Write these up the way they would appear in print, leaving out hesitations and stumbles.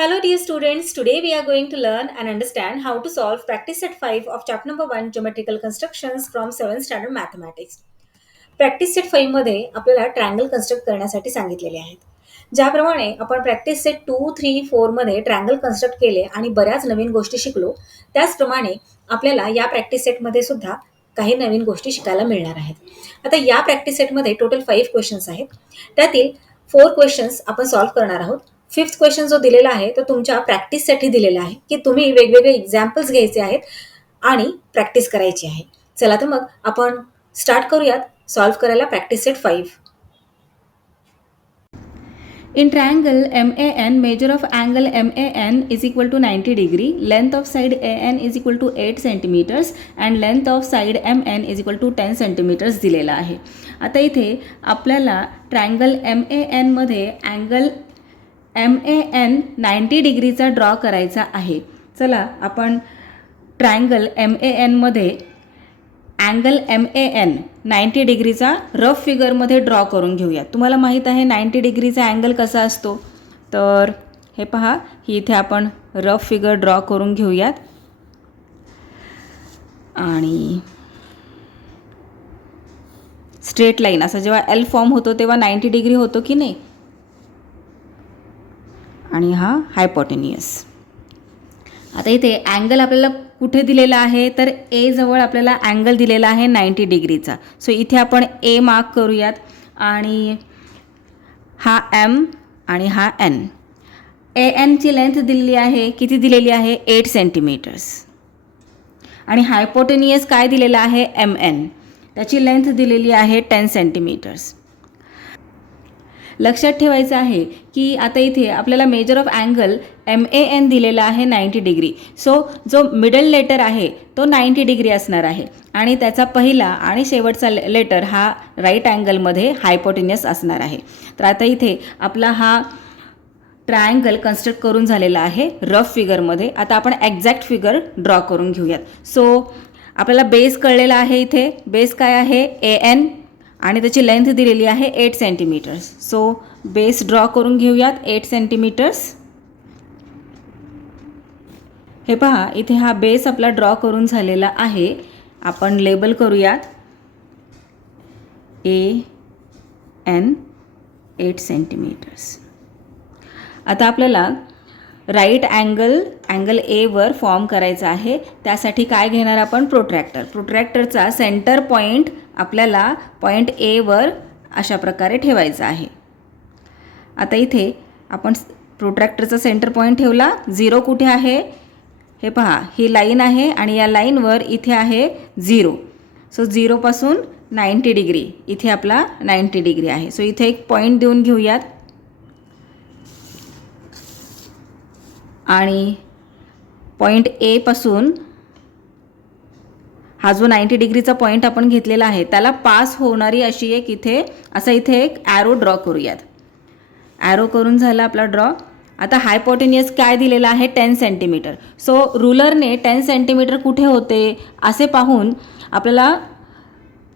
Hello dear students, today we are going to learn and understand how to solve practice set 5 of chapter number 1 geometrical constructions from 7th standard mathematics. Practice set 5 मध्ये आपल्याला triangle construct करण्यासाठी सांगितलेले आहेत. ज्याप्रमाणे आपण practice set 2, 3, 4 मध्ये triangle construct केले आणि बऱ्याच नवीन गोष्टी शिकलो, त्याचप्रमाणे आपल्याला या प्रॅक्टिस सेटमध्ये सुद्धा काही नवीन गोष्टी शिकायला मिळणार आहेत. आता या प्रॅक्टिस सेटमध्ये टोटल 5 क्वेश्चन्स आहेत. त्यातील 4 क्वेश्चन्स आपण सॉल्व्ह करणार आहोत. 5th क्वेश्चन जो दिलेला आहे तो तुमच्या प्रॅक्टिससाठी दिलेला आहे की तुम्ही वेगवेगळे एक्झाम्पल्स घ्यायचे आहेत आणि प्रॅक्टिस करायची आहे. चला तर मग आपण स्टार्ट करूयात सॉल्व्ह करायला practice set 5. In triangle MAN, measure of angle MAN is equal to 90 degree, length of side AN is equal to 8 centimeters and length of side MN is equal to 10 centimeters दिलेला आहे. आता इथे आपल्याला triangle MAN मध्ये angle MAN 90 डिग्रीचा draw करायचा आहे. चला आपण ट्रायंगल MAN मध्ये अँगल MAN 90 डिग्रीचा रफ फिगरमध्ये ड्रॉ करून घेऊया. तुम्हाला माहीत आहे 90 डिग्रीचा अँगल कसा असतो, तर हे पहा, ही इथे आपण रफ फिगर ड्रॉ करून घेऊयात. आणि स्ट्रेट लाईन असा जेव्हा एल फॉर्म होतो तेव्हा 90 डिग्री होतो की नाही, आणि हा हायपोटेनियस. आता इथे अँगल आपल्याला कुठे दिलेला आहे, तर ए जवळ आपल्याला अँगल दिलेला आहे 90 डिग्रीचा. सो इथे आपण ए मार्क करूयात आणि हा एम आणि हा एन. ए एनची लेंथ दिलेली आहे, किती दिलेली आहे, 8 सेंटीमीटर्स. आणि हायपोटेनियस काय दिलेला आहे, एम एन, त्याची लेंथ दिलेली आहे 10 सेंटीमीटर्स. लक्षात ठेवायचं आहे की आता इथे आपल्याला मेजर ऑफ अँगल MAN दिलेला आहे 90 डिग्री. सो जो मिडल लेटर आहे तो 90 डिग्री असणार आहे आणि त्याचा पहिला आणि शेवटचा लेटर हा राईट अँगलमध्ये हायपोटेनियस असणार आहे. तर आता इथे आपला हा ट्रायंगल कन्स्ट्रक्ट करून झालेला आहे रफ फिगरमध्ये. आता आपण एक्झॅक्ट फिगर ड्रॉ करून घेऊयात. सो आपल्याला बेस कळलेला आहे. इथे बेस काय आहे, AN, आणि त्याची लेंथ दिलेली आहे 8 सेंटीमीटर्स. सो बेस ड्रॉ करून घेऊयात 8 सेंटीमीटर्स. हे पहा, इथे हा बेस आपला ड्रॉ करून झालेला आहे. आपण लेबल करूयात AN 8 सेंटीमीटर्स. आता आपल्याला राईट अँगल एवर फॉर्म करायचा आहे. त्यासाठी काय घेणार आपण, प्रोट्रॅक्टर. प्रोट्रॅक्टरचा सेंटर पॉईंट आपल्याला पॉईंट एवर अशा प्रकारे ठेवायचा आहे. आता इथे आपण प्रोट्रॅक्टरचा सेंटर पॉईंट ठेवला. 0 कुठे आहे, हे पहा, ही लाईन आहे आणि या लाईनवर इथे आहे 0. सो 0पासून 90 डिग्री, इथे आपला 90 डिग्री आहे. सो इथे एक पॉईंट देऊन घेऊयात आणि पॉईंट ए पासून हा जो 90 डिग्रीचा पॉईंट आपण घेतलेला आहे त्याला पास होणारी अशी एक इथे एक ॲरो ड्रॉ करूयात. ॲरो करून झाला आपला ड्रॉ. आता हायपोटेनियस काय दिलेला आहे, 10 सेंटीमीटर. सो रुलरने 10 सेंटीमीटर कुठे होते असे पाहून आपल्याला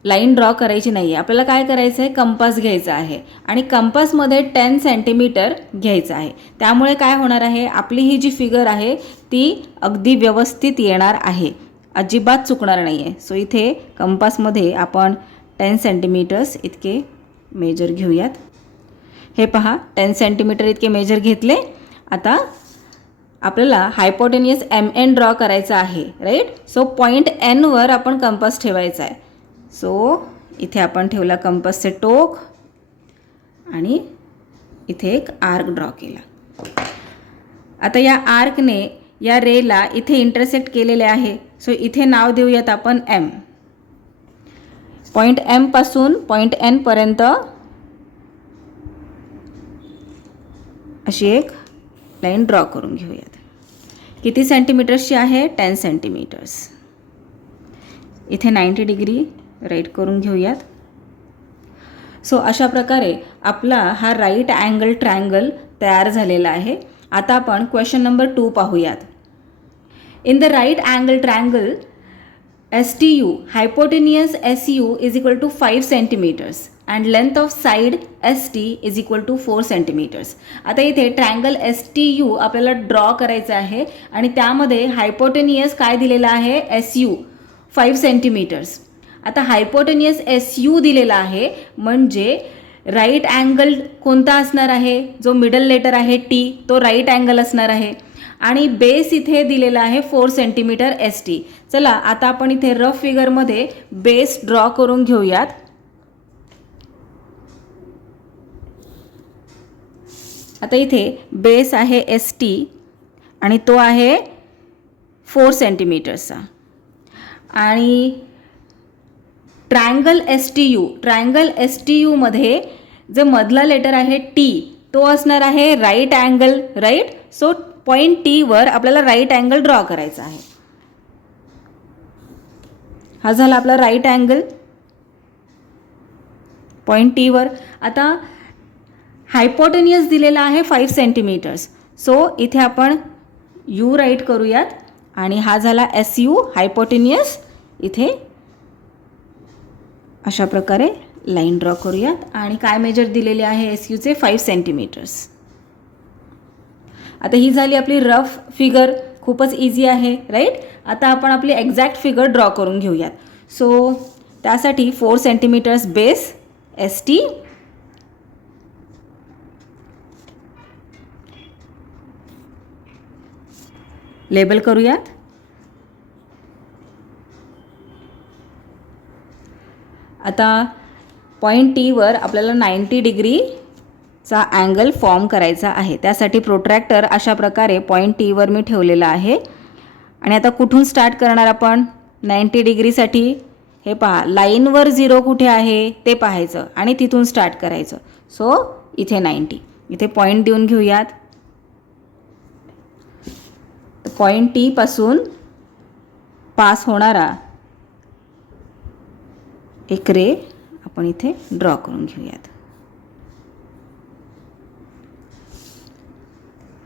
लाईन ड्रॉ करायची नाही आहे. आपल्याला काय करायचं आहे, कंपास घ्यायचा आहे आणि कंपासमध्ये 10 सेंटीमीटर घ्यायचं आहे. त्यामुळे काय होणार आहे, आपली ही जी फिगर आहे ती अगदी व्यवस्थित येणार आहे, अजिबात चुकणार नाही आहे. सो इथे कंपासमध्ये आपण 10 सेंटीमीटर्स इतके मेजर घेऊयात. हे पहा, 10 सेंटीमीटर इतके मेजर घेतले. आता आपल्याला हायपोटेनियस MN ड्रॉ करायचा आहे, राईट. सो पॉईंट Nवर आपण कंपास ठेवायचा आहे. सो इथे आपण ठेवला कंपासचे टोक आणि इथे एक आर्क ड्रॉ केला. आता या आर्कने या रेला इथे इंटरसेक्ट केलेले आहे. सो इथे नाव देऊयात आपण M. पॉईंट M पासून पॉईंट N पर्यंत अशी एक लाईन ड्रॉ करून घेऊयात. किती सेंटीमीटर्सची आहे, 10 सेंटीमीटर्स. इथे 90 डिग्री राईट करून घेऊयात. सो अशा प्रकारे आपला हा राईट अँगल ट्रायंगल तयार झालेला आहे. आता आपण क्वेश्चन नंबर 2 पाहूयात. In the right angle triangle STU, hypotenuse SU is equal to 5 centimeters and length of side ST is equal to 4 centimeters. आता इथे ट्रायंगल STU आपल्याला ड्रॉ करायचं आहे आणि त्यामध्ये हायपोटेनियस काय दिलेला आहे SU 5 सेंटीमीटर्स. आता हायपोटेनियस SU दिलेला आहे म्हणजे राईट अँगल कोणता असणार आहे, जो मिडल लेटर आहे T तो राईट अँगल असणार आहे आणि बेस इथे दिलेला आहे 4 सेंटीमीटर ST. चला आता आपण इथे रफ फिगरमध्ये बेस ड्रॉ करून घेऊयात. आता इथे बेस आहे ST आणि तो आहे 4 सेंटीमीटरचा आणि ट्रायंगल STU मध्ये जे मधला लेटर आहे T तो असणार आहे right angle, right. So point T वर आपल्याला राईट अँगल ड्रॉ करायचा आहे. हा झाला आपला राईट अँगल पॉईंट T वर. आता हायपोटेनियस दिलेला आहे 5 सेंटीमीटर्स. सो इथे आपण U राईट करूयात आणि हा झाला SU हायपोटेनियस. इथे अशा प्रकारे लाईन ड्रॉ करूयात आणि काय मेजर दिलेले आहे SUचे 5 सेंटीमीटर्स. आता ही झाली आपली रफ फिगर, खूपच इझी आहे राईट. आता आपण आपली एक्झॅक्ट फिगर ड्रॉ करून घेऊयात. सो त्यासाठी 4 सेंटीमीटर्स बेस ST लेबल करूयात. आता पॉईंट T वर आपल्याला 90 डिग्रीचा अँगल फॉर्म करायचा आहे. त्यासाठी प्रोट्रॅक्टर अशा प्रकारे पॉईंट T वर मी ठेवलेला आहे आणि आता कुठून स्टार्ट करणार आपण 90 डिग्रीसाठी. हे पहा लाईनवर 0 कुठे आहे ते पाहायचं आणि तिथून स्टार्ट करायचं. सो इथे 90 इथे पॉईंट देऊन घेऊयात. पॉईंट T पासून पास होणारा एक रे आपण इथे ड्रॉ करून घेऊयात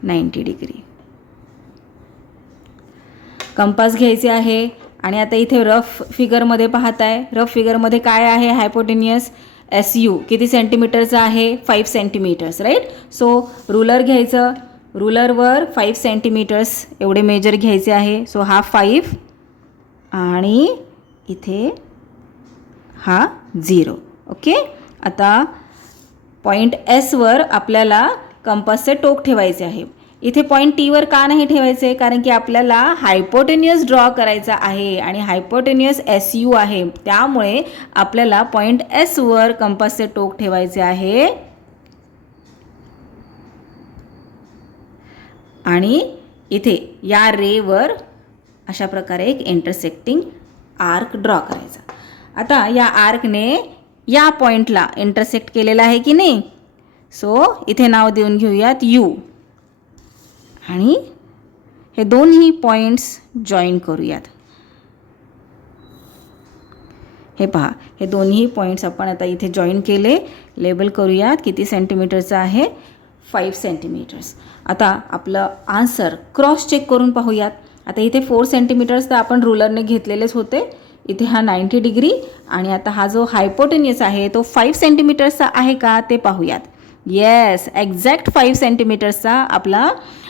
90 डिग्री. कंपास घ्यायचे आहे आणि आता इथे रफ फिगरमध्ये पाहताय. रफ फिगरमध्ये काय आहे हायपोटेनियस SU किती सेंटीमीटरचा आहे 5 सेंटीमीटर्स राईट. सो रुलर घ्यायचं, रुलरवर 5 सेंटीमीटर्स एवढे मेजर घ्यायचे आहे. सो हा 5 आणि इथे हा 0. ओके. आता पॉईंट S वर आपल्याला कंपासचे टोक ठेवायचे आहे. इथे पॉईंट T वर का नाही ठेवायचे, कारण की आपल्याला हायपोटेनियस ड्रॉ करायचा आहे आणि हायपोटेनियस SU आहे. त्यामुळे आपल्याला पॉईंट S वर कंपासचे टोक ठेवायचे आहे आणि इथे या रेवर अशा प्रकारे एक इंटरसेक्टिंग आर्क ड्रॉ करायचा. आता या आर्कने या पॉईंटला इंटरसेक्ट केलेला आहे की नाही. सो इथे नाव देऊन घेऊयात U आणि हे दोन्ही पॉईंट्स जॉईन करूयात. हे पहा हे दोन्ही पॉईंट्स आपण आता इथे जॉईन केले. लेबल करूयात किती सेंटीमीटरचं आहे 5 सेंटीमीटर्स. आता आपलं आन्सर क्रॉस चेक करून पाहूयात. आता इथे 4 सेंटीमीटर्स तर आपण रुलरने घेतलेलेच होते. इथे हा 90 डिग्री आणि आता हा जो हायपोटेनियस आहे तो 5 सेंटीमीटर्सचा आहे का ते पाहूयात. येस, एक्झॅक्ट 5 सेंटीमीटर्सचा आपला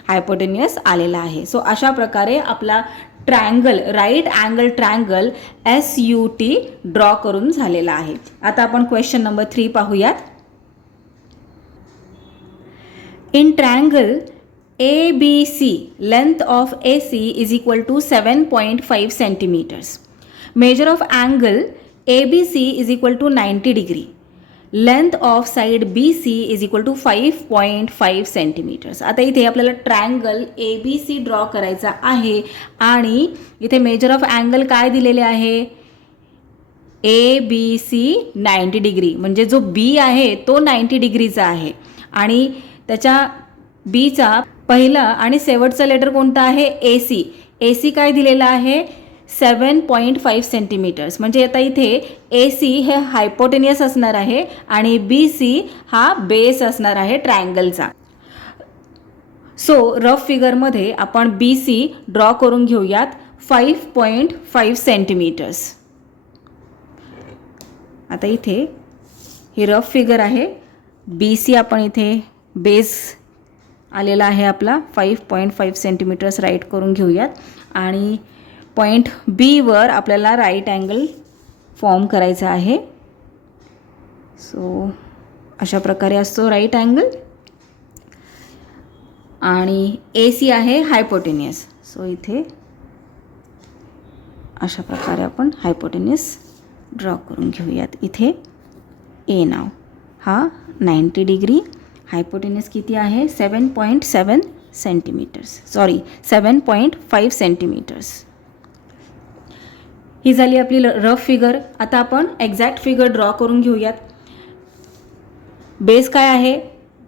हायपोटेनियस आलेला आहे. सो अशा प्रकारे आपला triangle, right angle triangle SUT draw करून झालेला आहे. आता आपण क्वेश्चन नंबर 3 पाहूयात. इन ट्रायंगल ABC, length of AC is equal to 7.5 centimeters. Measure of angle ABC is equal to 90 degree. Length of side BC is equal to 5.5 centimeters. आता इथे आपल्याला ट्रायंगल ABC ड्रॉ करायचा आहे आणि इथे मेजर ऑफ अँगल काय दिलेले आहे ABC 90 डिग्री. म्हणजे जो B आहे तो 90 डिग्रीचा आहे आणि त्याच्या Bचा पहिला आणि शेवटचा लेटर कोणता आहे AC. AC काय दिलेला आहे 7.5 सेंटीमीटर्स. म्हणजे आता इथे AC हे हायपोटेनियस असणार आहे आणि BC हा बेस असणार आहे ट्रायंगलचा. सो रफ फिगरमध्ये आपण BC ड्रॉ करून घेऊयात 5.5 सेंटीमीटर्स. आता इथे ही रफ फिगर आहे. बी सी आपण इथे बेस आलेला आहे आपला 5.5 सेंटीमीटर्स राईट करून घेऊयात. आणि पॉईंट बीवर आपल्याला राईट अँगल फॉर्म करायचा आहे. सो अशा प्रकारे असतो राईट अँगल. आणि ए सी आहे हायपोटेनियस. सो इथे अशा प्रकारे आपण हायपोटेनियस ड्रॉ करून घेऊयात. इथे ए नाव हा 90 डिग्री. हायपोटेनियस किती आहे 7.7 सेंटीमीटर्स, सॉरी 7.5 सेंटीमीटर्स. ही झाली आपली रफ फिगर. आता आपण एक्झॅक्ट फिगर ड्रॉ करून घेऊयात. बेस काय आहे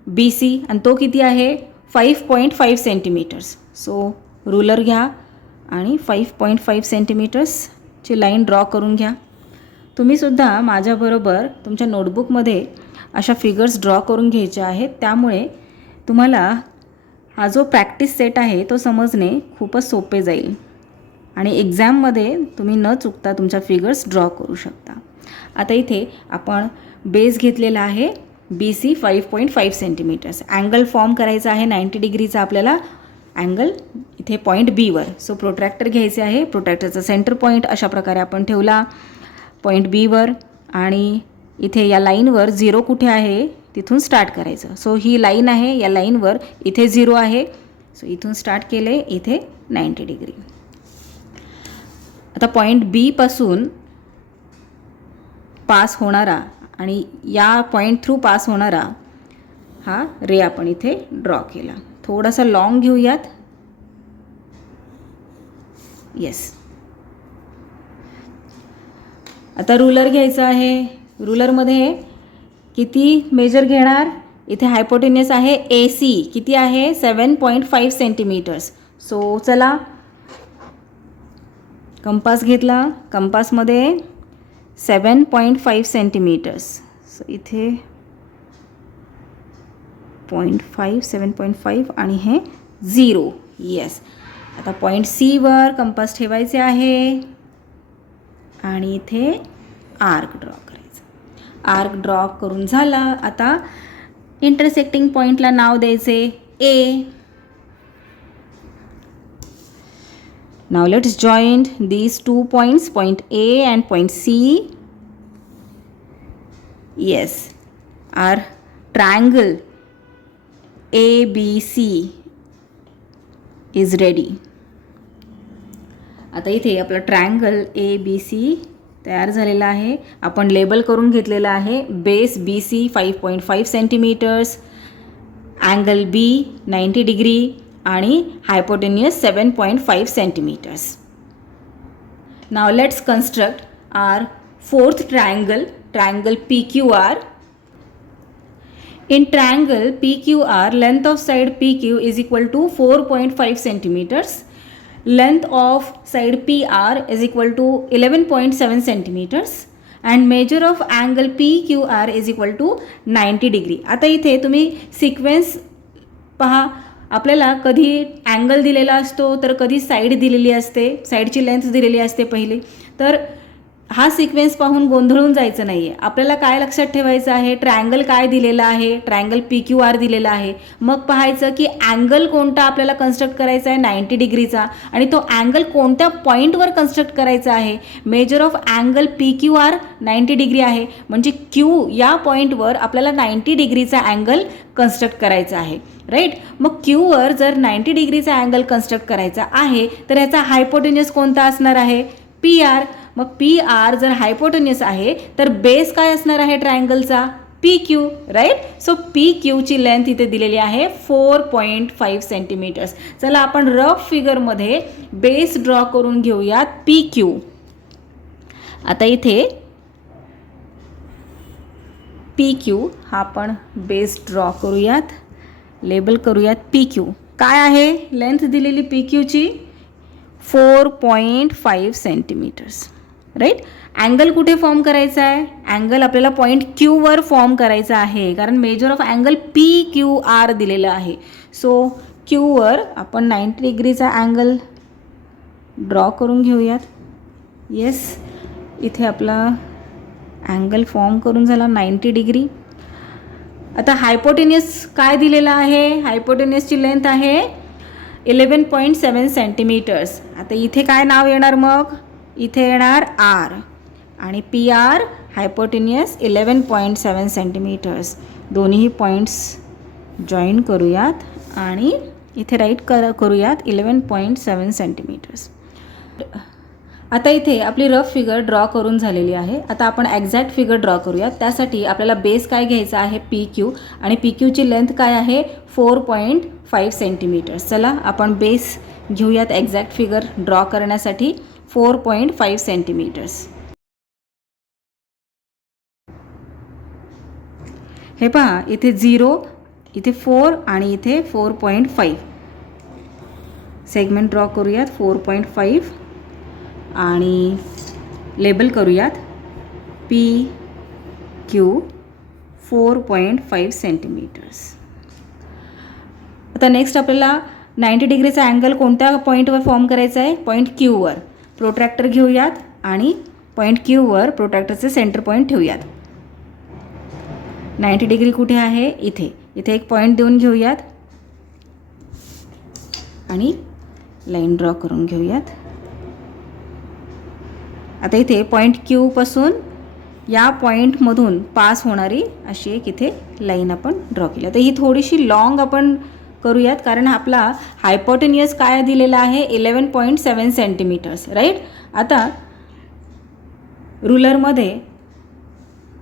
बी सी आणि तो किती आहे 5.5 सेंटीमीटर्स. सो रुलर घ्या आणि 5.5 सेंटीमीटर्सची लाईन ड्रॉ करून घ्या. तुम्हीसुद्धा माझ्याबरोबर तुमच्या नोटबुकमध्ये अशा फिगर्स ड्रॉ करून घ्यायच्या आहेत. त्यामुळे तुम्हाला हा जो प्रॅक्टिस सेट आहे तो समजणे खूपच सोपे जाईल आणि एक्झाममध्ये तुम्ही न चुकता तुमच्या फिगर्स ड्रॉ करू शकता. आता इथे आपण बेस घेतलेला आहे B C 5.5 centimetres. Angle form करायचा आहे 90 डिग्रीचा आपल्याला अँगल इथे पॉईंट बीवर. सो प्रोट्रॅक्टर घ्यायचे आहे. प्रोट्रॅक्टरचा सेंटर पॉईंट अशा प्रकारे आपण ठेवला पॉईंट बीवर आणि इथे या लाईनवर 0 कुठे आहे तिथून स्टार्ट करायचं. सो ही लाईन आहे, या लाईनवर इथे 0 आहे. सो इथून स्टार्ट केले इथे 90 डिग्री. आता पॉईंट बीपासून पास होणारा आणि या पॉईंट थ्रू पास होणारा हा रे आपण इथे ड्रॉ केला. थोडासा लॉंग घेऊयात. येस. आता रुलर घ्यायचा आहे. रुलरमध्ये किती मेजर घेणार इथे हायपोटेनियस आहे ए सी किती आहे 7.5 सेंटीमीटर्स. सो चला कंपास घेतला. कंपासमध्ये 7.5 सेंटीमीटर्स. सो इथे 0.5 7.5 आणि हे 0. येस. आता पॉईंट सीवर कंपास ठेवायचे आहे आणि इथे आर्क ड्रॉ करायचं. आर्क ड्रॉ करून झाला. आता इंटरसेक्टिंग पॉईंटला नाव द्यायचे A. Now let's joint these 2 points point A and point C. Yes. Our triangle ABC is ready. आता इथे आपला ट्रायंगल ABC तयार झालेला आहे. आपण लेबल करून घेतलेला आहे. Base BC 5.5 centimetres, angle B 90 degree आणि hypotenuse 7.5 centimetres. Now let's construct our fourth triangle, triangle PQR. In triangle PQR, length of side PQ is equal to 4.5 centimeters. Length of side PR is equal to 11.7 centimeters. And measure of angle PQR is equal to 90 degree. आता इथे तुम्ही sequence पहा. आपल्याला कधी angle दिलेला असतो तर कधी साईड दिलेली असते, साईडची लेंथ दिलेली असते पहिली. तर हा सिक्वेन्स पाहून गोंधळून जायचं नाही आहे. आपल्याला काय लक्षात ठेवायचं आहे ट्रायंगल काय दिलेला आहे, ट्रायंगल PQR दिलेला आहे. मग पाहायचं की अँगल कोणता आपल्याला कन्स्ट्रक्ट करायचा आहे 90 डिग्रीचा आणि तो अँगल कोणत्या पॉईंटवर कन्स्ट्रक्ट करायचा आहे. Measure of angle PQR 90 degree आहे म्हणजे Q या पॉईंटवर आपल्याला 90 डिग्रीचा अँगल कन्स्ट्रक्ट करायचा आहे. राईट. मग Qवर जर 90 डिग्रीचा अँगल कन्स्ट्रक्ट करायचा आहे तर याचा हायपोटेनियस कोणता असणार आहे PR. मग PR जर हायपोटेनियस आहे तर बेस काय असणार आहे ट्रायंगलचा PQ. राईट. सो PQची लेंथ इथे दिलेली आहे 4.5 सेंटीमीटर्स. चला आपण रफ फिगरमध्ये बेस ड्रॉ करून घेऊयात PQ. आता इथे PQ हा आपण बेस ड्रॉ करूयात, लेबल करूयात PQ. काय आहे लेंथ दिलेली PQची 4.5 सेंटीमीटर्स. राईट. अँगल कुठे फॉर्म करायचा आहे, अँगल आपल्याला पॉईंट Qवर फॉर्म करायचा आहे कारण मेजर ऑफ अँगल PQR दिलेलं आहे. सो Qवर आपण 90 डिग्रीचा अँगल ड्रॉ करून घेऊयात. येस. इथे आपला अँगल फॉर्म करून झाला 90 डिग्री. आता हायपोटेनियस काय दिलेला आहे? हायपोटेनियसची लेंथ आहे 11.7 सेंटीमीटर्स. आता इथे काय नाव येणार मग? इथे येणार आर आणि पी आर हायपोटेनियस 11.7 सेंटीमीटर्स. दोन्ही पॉईंट्स जॉईन करूयात आणि इथे राईट करूयात 11.7 सेंटीमीटर्स. आता इथे आपली रफ फिगर ड्रॉ करून झालेली आहे. आता आपण एक्झॅक्ट फिगर ड्रॉ करूयात. त्यासाठी आपल्याला बेस काय घ्यायचा आहे? पी क्यू, आणि पी क्यूची लेंथ काय आहे? 4.5 सेंटीमीटर्स. चला आपण बेस घेऊयात एक्झॅक्ट फिगर ड्रॉ करण्यासाठी 4.5 सेंटीमीटर्स. हे पहा, इथे 0, इथे 4 आणि इथे 4.5. सेगमेंट ड्रॉ करूयात 4.5 आणि लेबल करूयात पी क्यू 4.5 सेंटीमीटर्स. आता नेक्स्ट आपल्याला 90 डिग्रीचा अँगल कोणत्या पॉईंटवर फॉर्म करायचा आहे? Point quiver. प्रोट्रॅक्टर घेऊयात आणि पॉईंट क्यूवर प्रोट्रॅक्टरचे सेंटर पॉईंट ठेवूयात. 90 डिग्री कुठे आहे? इथे. इथे एक पॉईंट देऊन घेऊयात आणि लाईन ड्रॉ करून घेऊयात. आता इथे पॉईंट क्यूपासून या पॉईंटमधून पास होणारी अशी एक इथे लाईन आपण ड्रॉ केली. आता ही थोडीशी लॉंग आपण करूयात कारण आपला हायपोटेनियस काय दिलेला आहे? 11.7 सेंटीमीटर्स, राईट. आता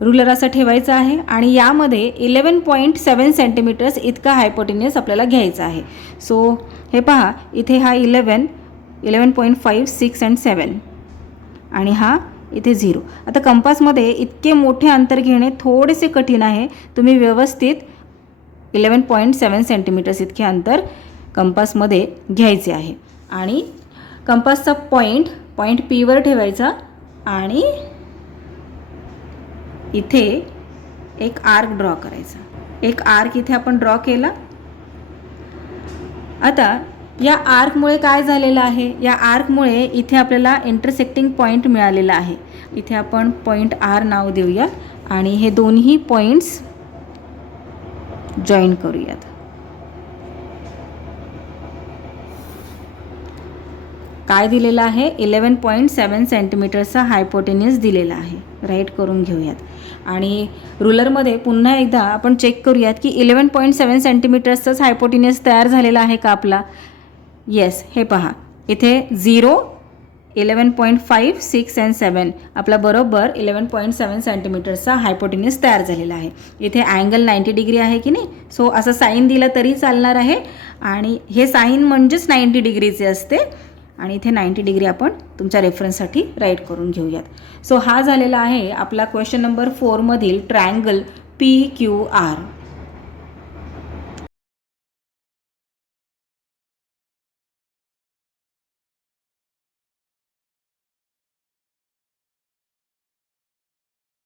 रुलर असा ठेवायचा आहे आणि यामध्ये 11.7 सेंटीमीटर्स इतका हायपोटेनियस आपल्याला घ्यायचा आहे. सो हे पहा, इथे हा 11.5, 6 and 7 आणि हा इथे 0. आता कंपासमध्ये इतके मोठे अंतर घेणे थोडेसे कठीण आहे. तुम्ही व्यवस्थित 11.7 सेंटीमीटर्स इतके अंतर कंपासमध्ये घ्यायचे आहे आणि कंपासचा पॉईंट पीवर ठेवायचा आणि इथे एक आर्क ड्रॉ करायचा. एक आर्क इथे आपण ड्रॉ केला. आता या आर्कमुळे काय झालेलं आहे? या आर्कमुळे इथे आपल्याला इंटरसेक्टिंग पॉईंट मिळालेला आहे. इथे आपण पॉईंट आर नाव देऊयात आणि हे दोन्ही पॉईंट्स जॉईन करूयात. काय दिलेलं आहे? 11.7 सेंटीमीटरचा हायपोटेनियस दिलेला आहे. राईट करून घेऊयात आणि रुलरमध्ये पुन्हा एकदा आपण चेक करूयात की 11.7 सेंटीमीटर्सचाच हायपोटेनियस तयार झालेला आहे का आपला? येस. हे पहा, इथे 0, 11.5, 6 and 7 आपला बरोबर 11.7 सेंटीमीटरचा हायपोटेनियस तयार झालेला आहे. इथे अँगल 90 डिग्री आहे की नाही? सो असं साईन दिलं तरी चालणार आहे आणि हे साईन म्हणजेच 90 डिग्रीचे असते आणि इथे 90 डिग्री आपण तुमच्या रेफरन्ससाठी राईट करून घेऊयात. सो हा झालेला आहे आपला क्वेश्चन नंबर 4 मधील ट्रायंगल पी क्यू आर.